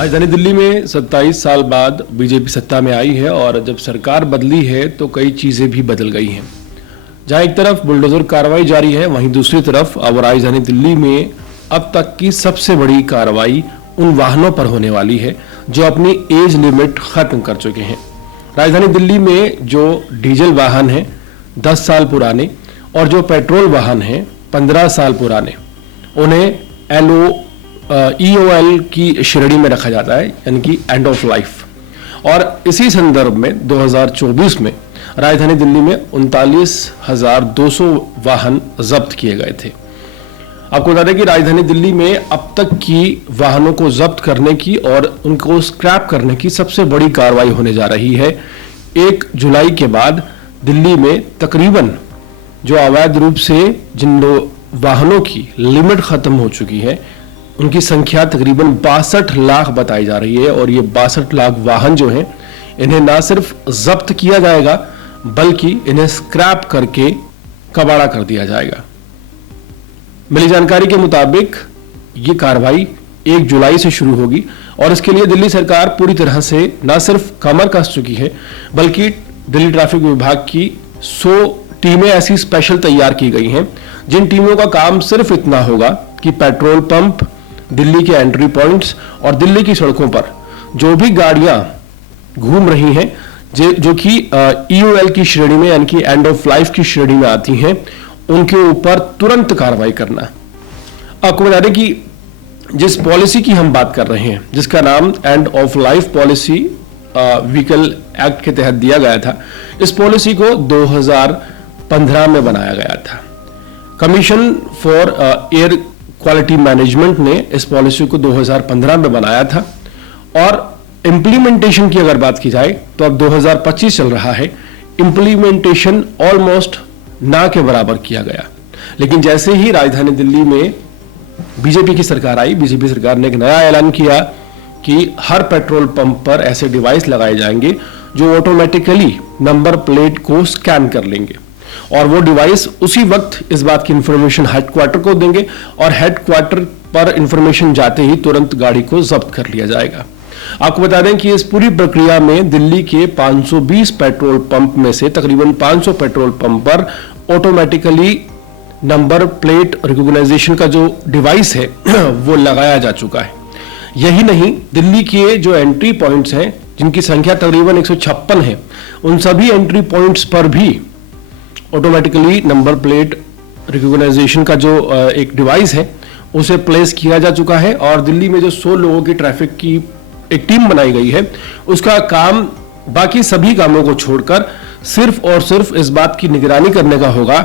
राजधानी दिल्ली में 27 साल बाद बीजेपी सत्ता में आई है और जब सरकार बदली है तो कई चीजें भी बदल गई हैं। जहां एक तरफ बुलडोजर कार्रवाई जारी है, वहीं दूसरी तरफ अब राजधानी दिल्ली में अब तक की सबसे बड़ी कार्रवाई उन वाहनों पर होने वाली है जो अपनी एज लिमिट खत्म कर चुके हैं। राजधानी दिल्ली में जो डीजल वाहन हैं 10 साल पुराने और जो पेट्रोल वाहन हैं 15 साल पुराने, उन्हें EOL की श्रेणी में रखा जाता है, यानी कि एंड ऑफ लाइफ। और इसी संदर्भ में 2024 में राजधानी दिल्ली में 39,200 वाहन जब्त किए गए थे। आपको बता दें कि राजधानी दिल्ली में अब तक की वाहनों को जब्त करने की और उनको स्क्रैप करने की सबसे बड़ी कार्रवाई होने जा रही है। 1 जुलाई के बाद दिल्ली में तकरीबन जो अवैध रूप से जिन वाहनों की लिमिट खत्म हो चुकी है उनकी संख्या तकरीबन 62 लाख बताई जा रही है। और ये 62 लाख वाहन जो हैं इन्हें ना सिर्फ जब्त किया जाएगा बल्कि इन्हें स्क्रैप करके कबाड़ा कर दिया जाएगा। मिली जानकारी के मुताबिक ये कार्रवाई 1 जुलाई से शुरू होगी और इसके लिए दिल्ली सरकार पूरी तरह से ना सिर्फ कमर कस चुकी है बल्कि दिल्ली ट्रैफिक विभाग की 100 टीमें ऐसी स्पेशल तैयार की गई हैं जिन टीमों का काम सिर्फ इतना होगा कि पेट्रोल पंप, दिल्ली के एंट्री पॉइंट्स और दिल्ली की सड़कों पर जो भी गाड़ियां घूम रही हैं जो कि EOL की श्रेणी में यानी कि एंड ऑफ लाइफ की श्रेणी में आती हैं, उनके ऊपर तुरंत कार्रवाई करना। आपको बता दें कि जिस पॉलिसी की हम बात कर रहे हैं जिसका नाम end of life policy vehicle act के तहत दिया गया था, इस पॉलिसी को 2015 में बनाया गया था। Commission for air quality management ने इस पॉलिसी को 2015 में बनाया था और इंप्लीमेंटेशन की अगर बात की जाए तो अब 2025 चल रहा है। इंप्लीमेंटेशन ऑलमोस्ट ना के बराबर किया गया। लेकिन जैसे ही राजधानी दिल्ली में बीजेपी की सरकार आई, बीजेपी सरकार ने एक नया ऐलान किया कि हर पेट्रोल पंप पर ऐसे डिवाइस लगाए जाएंगे जो ऑटोमेटिकली नंबर प्लेट को स्कैन कर लेंगे और वो डिवाइस उसी वक्त इस बात की इंफॉर्मेशन हेडक्वार्टर को देंगे और हेडक्वार्टर पर इंफॉर्मेशन जाते ही तुरंत गाड़ी को जब्त कर लिया जाएगा। आपको बता दें कि इस पूरी प्रक्रिया में दिल्ली के 520 पेट्रोल पंप में से तकरीबन 500 पेट्रोल पंप पर ऑटोमेटिकली नंबर प्लेट रिकॉग्नाइजेशन का जो डिवाइस है वो लगाया जा चुका है। यही नहीं, दिल्ली के जो एंट्री पॉइंट्स हैं जिनकी संख्या तकरीबन 156 है, उन सभी एंट्री पॉइंट्स पर भी ऑटोमेटिकली नंबर प्लेट रिकॉग्नाइजेशन का जो एक डिवाइस है उसे प्लेस किया जा चुका है। और दिल्ली में जो 100 लोगों की ट्रैफिक की एक टीम बनाई गई है उसका काम बाकी सभी कामों को छोड़कर सिर्फ और सिर्फ इस बात की निगरानी करने का होगा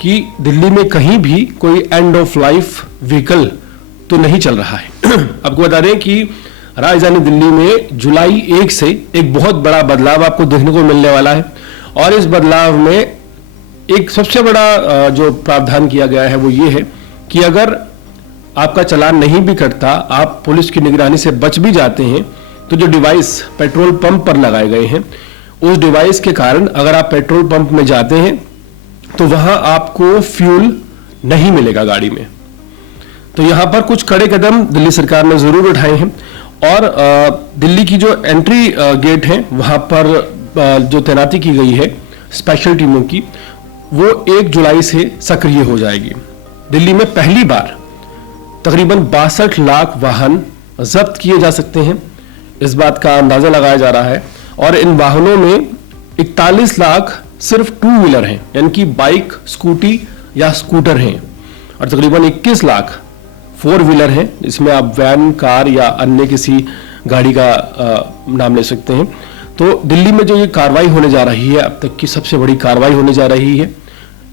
कि दिल्ली में कहीं भी कोई एंड ऑफ लाइफ व्हीकल तो नहीं चल रहा है। आपको बता दें कि राजधानी दिल्ली में जुलाई 1 से एक बहुत बड़ा बदलाव आपको देखने को मिलने वाला है और इस बदलाव में एक सबसे बड़ा जो प्रावधान किया गया है वो ये है कि अगर आपका चालान नहीं भी कटता, आप पुलिस की निगरानी से बच भी जाते हैं, तो जो डिवाइस पेट्रोल पंप पर लगाए गए हैं उस डिवाइस के कारण अगर आप पेट्रोल पंप में जाते हैं तो वहां आपको फ्यूल नहीं मिलेगा गाड़ी में। तो यहां पर कुछ कड़े कदम दिल्ली सरकार ने जरूर उठाए हैं और दिल्ली की जो एंट्री गेट है वहां पर जो तैनाती की गई है स्पेशल टीमों की, वो 1 जुलाई से सक्रिय हो जाएगी। दिल्ली में पहली बार तकरीबन 62 लाख वाहन जब्त किए जा सकते हैं, इस बात का अंदाजा लगाया जा रहा है। और इन वाहनों में 41 लाख सिर्फ 2 व्हीलर हैं, यानी कि बाइक, स्कूटी या स्कूटर हैं, और तकरीबन 21 लाख 4 व्हीलर हैं, जिसमें आप वैन, कार या अन्य किसी गाड़ी का नाम ले सकते हैं। तो दिल्ली में जो ये कार्रवाई होने जा रही है अब तक की सबसे बड़ी कार्रवाई होने जा रही है।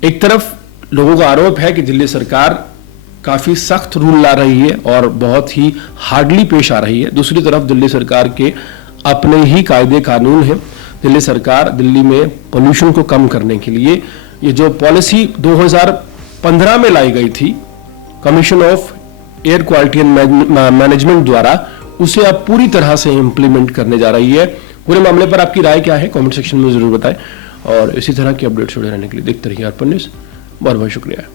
एक तरफ लोगों का आरोप है कि दिल्ली सरकार काफी सख्त रूल ला रही है और बहुत ही हार्डली पेश आ रही है, दूसरी तरफ दिल्ली सरकार के अपने ही कायदे कानून हैं। दिल्ली सरकार दिल्ली में पोल्यूशन को कम करने के लिए ये जो पॉलिसी 2015 में लाई गई थी commission of air quality and management द्वारा, उसे अब पूरी तरह से इंप्लीमेंट करने जा रही है। पूरे मामले पर आपकी राय क्या है कमेंट सेक्शन में जरूर बताएं और इसी तरह की अपडेट्स जुड़े रहने के लिए देखते रहिए अर्पण न्यूज़। बहुत बहुत शुक्रिया।